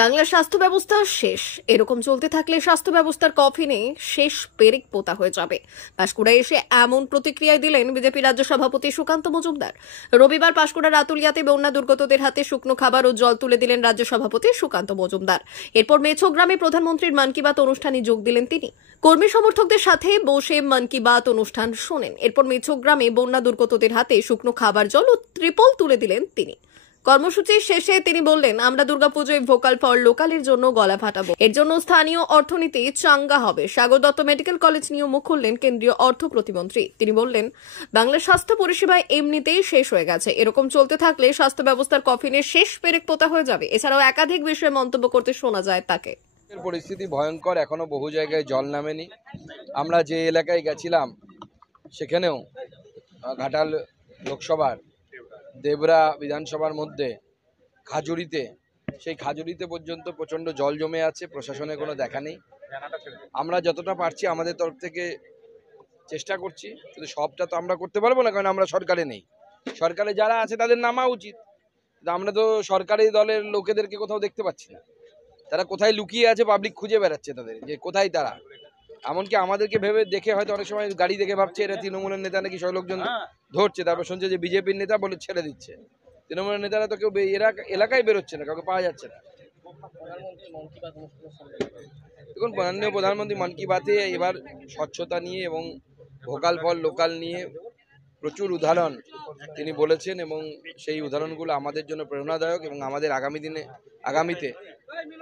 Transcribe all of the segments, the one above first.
বাংলার স্বাস্থ্য ব্যবস্থা শেষ। এরকম চলতে থাকলে স্বাস্থ্য ব্যবস্থার কফিনে শেষ পেরেক পোতা হয়ে যাবে। পাঁশকুড়ায় এসে এমন প্রতিক্রিয়া দিলেন বিজেপি রাজ্য সভাপতি সুকান্ত মজুমদার। রবিবার পাঁশকুড়ার আতুলিয়াতে বন্যা দুর্গতদের হাতে শুকনো খাবার ও জল তুলে দিলেন রাজ্য সভাপতি সুকান্ত মজুমদার। এরপর মেছোগ্রামে প্রধানমন্ত্রীর মন কি বাত অনুষ্ঠানে যোগ দিলেন তিনি। কর্মী সমর্থকদের সাথে বসে মন কি বাত অনুষ্ঠান শোনেন। এরপর মেছোগ্রামে বন্যা দুর্গতদের হাতে শুকনো খাবার জল ও ত্রিপল তুলে দিলেন তিনি। কর্মসূচির শেষে তিনি বললেন, আমরা দুর্গাপুজোয় ভোকাল ফর লোকালের জন্য গলা ফাটাবো। এর জন্য স্থানীয় অর্থনীতি চাঙ্গা হবে। সাগর দত্ত মেডিকেল কলেজ নিয়েও মুখ খুললেন কেন্দ্রীয় অর্থ প্রতিমন্ত্রী। তিনি বললেন, বাংলার স্বাস্থ্য পরিষেবায় এমনিতেই শেষ হয়ে গেছে। এরকম চলতে থাকলে স্বাস্থ্য ব্যবস্থার কফিনের শেষ পেরেক পোতা হয়ে যাবে। এছাড়াও একাধিক বিষয়ে মন্তব্য করতে শোনা যায় তাকে। পরিস্থিতি ভয়ঙ্কর, এখনো বহু জায়গায় জল নামেনি। আমরা যে এলাকায় গেছিলাম সেখানেও ঘাটাল লোকসভার দেবরা বিধানসভার মধ্যে খাজুরিতে, সেই খাজুরিতে পর্যন্ত প্রচণ্ড জল জমে আছে। প্রশাসনের কোনো দেখা নেই। আমরা যতটা পারছি আমাদের তরফ থেকে চেষ্টা করছি, কিন্তু সবটা তো আমরা করতে পারবো না, কারণ আমরা সরকারে নেই। সরকারে যারা আছে তাদের নামা উচিত। আমরা তো সরকারি দলের লোকেদেরকে কোথাও দেখতে পাচ্ছি না। তারা কোথায় লুকিয়ে আছে, পাবলিক খুঁজে বেড়াচ্ছে তাদের, যে কোথায় তারা। এমনকি আমাদেরকে ভেবে দেখে হয়তো অনেক সময় গাড়ি দেখে ভাবছে এরা তৃণমূলের নেতা, নাকি সব লোকজন ধরছে। তারপর শুনছে যে বিজেপির নেতা বলে ছেড়ে দিচ্ছে। তৃণমূলের নেতারা তো কেউ এলাকায় বেরোচ্ছে না, কাউকে পাওয়া যাচ্ছে না। দেখুন, মাননীয় প্রধানমন্ত্রী মন কি বাতে এবার স্বচ্ছতা নিয়ে এবং ভোকাল ফর লোকাল নিয়ে প্রচুর উদাহরণ তিনি বলেছেন, এবং সেই উদাহরণগুলো আমাদের জন্য প্রেরণাদায়ক। এবং আমাদের আগামীতে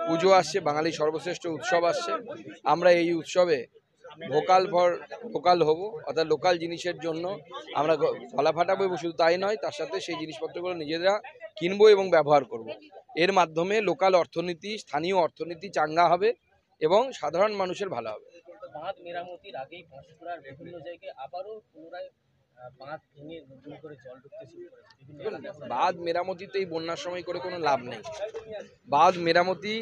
পুজো আসছে, বাঙালির সর্বশ্রেষ্ঠ উৎসব আসছে। আমরা এই উৎসবে ভোকাল ফর লোকাল হব, অর্থাৎ লোকাল জিনিসের জন্য আমরা গলা ফাটাবো। এবং শুধু তাই নয়, তার সাথে সেই জিনিসপত্রগুলো নিজেরা কিনবো এবং ব্যবহার করব। এর মাধ্যমে লোকাল অর্থনীতি, স্থানীয় অর্থনীতি চাঙ্গা হবে এবং সাধারণ মানুষের ভালো হবে। বাঁধ মেরামতির আগেই পাঁশকুড়ার বিভিন্ন জায়গায় আবারও পুনরায় বাঁধ ভেঙে নতুন করে জল ঢুকতে শুরু করেছে। বাঁধ মেরামতিতে এই বন্যার সময় করে কোনো লাভ নেই। বাঁধ মেরামতি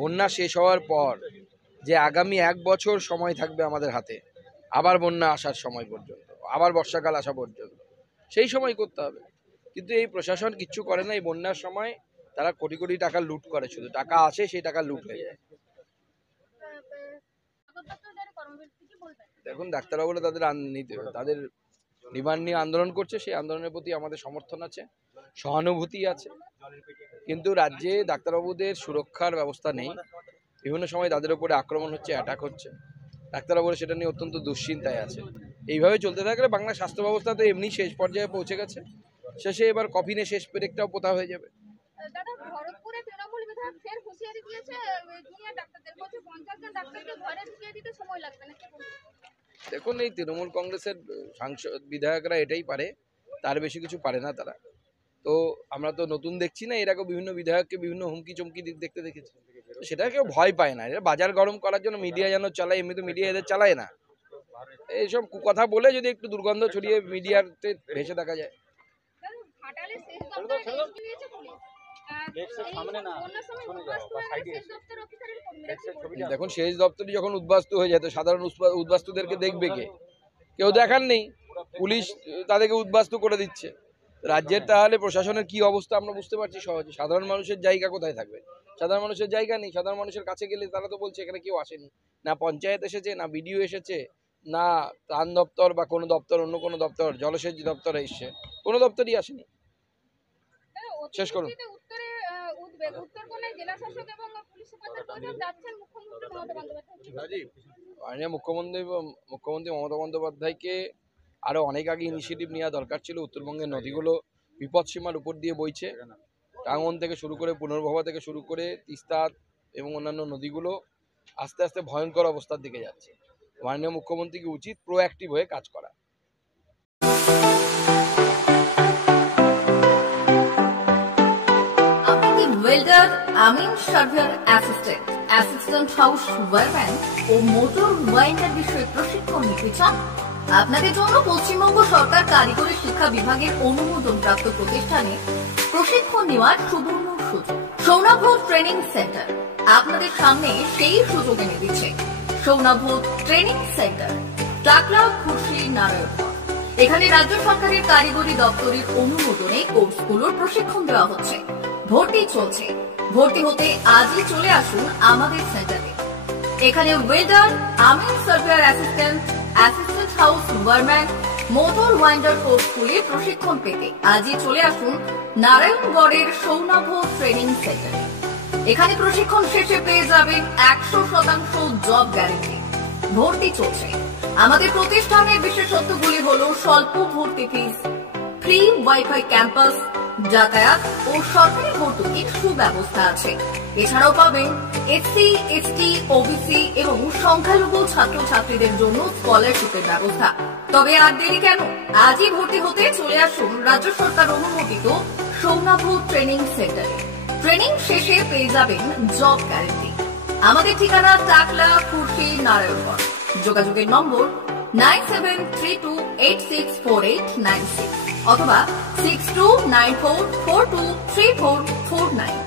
বন্যা শেষ হওয়ার পর যে আগামী 1 বছর সময় থাকবে আমাদের হাতে, আবার বন্যা আসার সময় পর্যন্ত, আবার বর্ষাকাল আসা পর্যন্ত, সেই সময় করতে হবে। কিন্তু এই প্রশাসন কিচ্ছু করে না। এই বন্যার সময় তারা কোটি কোটি টাকা লুট করে, শুধু টাকা আসে সেই টাকা লুট হয়ে যায়। দেখুন, ডাক্তারবাবুরা তাদের ডিমান্ড নিয়ে আন্দোলন করছে। সেই আন্দোলনের প্রতি আমাদের সমর্থন আছে, সহানুভূতি আছে। কিন্তু রাজ্যে ডাক্তারবাবুদের সুরক্ষার ব্যবস্থা নেই। বিভিন্ন সময় তাদের উপরে আক্রমণ হচ্ছে, অ্যাটাক হচ্ছে। ডাক্তারবাবুরা সেটা নিয়ে অত্যন্ত দুশ্চিন্তায় আছে। এইভাবে চলতে থাকলে বাংলার স্বাস্থ্য ব্যবস্থা তো এমনি শেষ পর্যায়ে পৌঁছে গেছে। শেষে এবার কফিনে শেষ পেরেকটাও পোতা হয়ে যাবে। দেখুন, এই তৃণমূল কংগ্রেসের সাংসদ বিধায়করা এটাই পারে, তার বেশি কিছু পারে না তারা। তো আমরা তো নতুন দেখছি না, এর আগে বিভিন্ন বিধায়ককে বিভিন্ন হুমকি চমকি দেখতে দেখেছি। সেটা কেউ ভয় পায় না। এরা বাজার গরম করার জন্য মিডিয়া যেন চালায়, এমনি তো মিডিয়া এদের চালায় না। এইসব কথা বলে যদি একটু দুর্গন্ধ ছড়িয়ে মিডিয়াতে ভেসে দেখা যায়। দেখুন, সেচ দপ্তরই যখন উদ্বাস্তু হয়ে যায়, তো সাধারণ উদ্বাস্তুদেরকে দেখবে কে? কেউ দেখার নেই। পুলিশ তাদেরকে উদ্বাস্তু করে দিচ্ছে। রাজ্যের তাহলে প্রশাসনের কি অবস্থা আমরা বুঝতে পারছি সহজে। সাধারণ মানুষের জায়গা কোথায় থাকবে? সাধারণ মানুষের জায়গা নেই। সাধারণ মানুষের কাছে গেলে তারা তো বলছে এখানে কেউ আসেনি, না পঞ্চায়েত এসেছে, না বিডিও এসেছে, না ত্রাণ দপ্তর বা কোনো দপ্তর, অন্য কোনো দপ্তর, জলসেচ দপ্তর এসছে, কোনো দপ্তরই আসেনি। শেষ করুন। মাননীয় মুখ্যমন্ত্রী মমতা বন্দ্যোপাধ্যায়কে আরো অনেক আগে ইনিশিয়েটিভ নেওয়া দরকার ছিল। উত্তরবঙ্গের নদীগুলো বিপদসীমার উপর দিয়ে বইছে। টাঙ্গন থেকে শুরু করে, পুনর্ভবা থেকে শুরু করে তিস্তা এবং অন্যান্য নদীগুলো আস্তে আস্তে ভয়ঙ্কর অবস্থার দিকে যাচ্ছে। মাননীয় মুখ্যমন্ত্রীকে উচিত প্রোঅ্যাক্টিভ হয়ে কাজ করা। Welder, amin surveyor assistant house ওয়ারম্যান ও মোটর ওয়াইন্ডার বিষয়ে প্রশিক্ষণ নিতে চান? আপনাদের জন্য পশ্চিমবঙ্গ সরকার কারিগরি শিক্ষা বিভাগের অনুমোদনপ্রাপ্ত প্রতিষ্ঠানে প্রশিক্ষণ নেওয়ার সুবর্ণ সুযোগ। সৌনাভ ট্রেনিং সেন্টার আপনাদের সামনে সেই সুযোগ এনে দিচ্ছে। সৌনাভ ট্রেনিং সেন্টার, টাকলা, খুশি, নারায়ণগঞ্জ। এখানে রাজ্য সরকারের কারিগরি দপ্তরের অনুমোদনে কোর্সগুলোর প্রশিক্ষণ দেওয়া হচ্ছে। ভর্তি চলছে। ভর্তি হতে আজই চলে আসুন আমাদের সেন্টারে। এখানে welder, amin surveyor assistant, assistant house wireman, motor winder কোর্সগুলির প্রশিক্ষণ পেতে আজই চলে আসুন নারায়ণগড়ের সৌনাভ ট্রেনিং সেন্টারে। এখানে প্রশিক্ষণ শেষে পেয়ে যাবেন 100% জব গ্যারেন্টি। ভর্তি চলছে। আমাদের প্রতিষ্ঠানের বিশেষত্বগুলি হলো স্বল্প ভর্তি ফিস, ফ্রি ওয়াইফাই ক্যাম্পাস, যাতায়াত ও সরকারি ভর্তুকির সুব্যবস্থা আছে। এছাড়াও পাবেন এসসি, এসটি, ওবিসি এবং সংখ্যালঘু ছাত্রছাত্রীদের জন্য স্কলারশিপের ব্যবস্থা। তবে আর দেরি কেন, আজই ভর্তি হতে চলে আসুন রাজ্য সরকার অনুমোদিত সৌনাভ ট্রেনিং সেন্টারে। ট্রেনিং শেষে পেয়ে যাবেন জব গ্যারেন্টি। আমাদের ঠিকানা টাকলা, খুরশি, নারায়ণগড়। যোগাযোগের নম্বর 9732864896 অথবা 6294423449।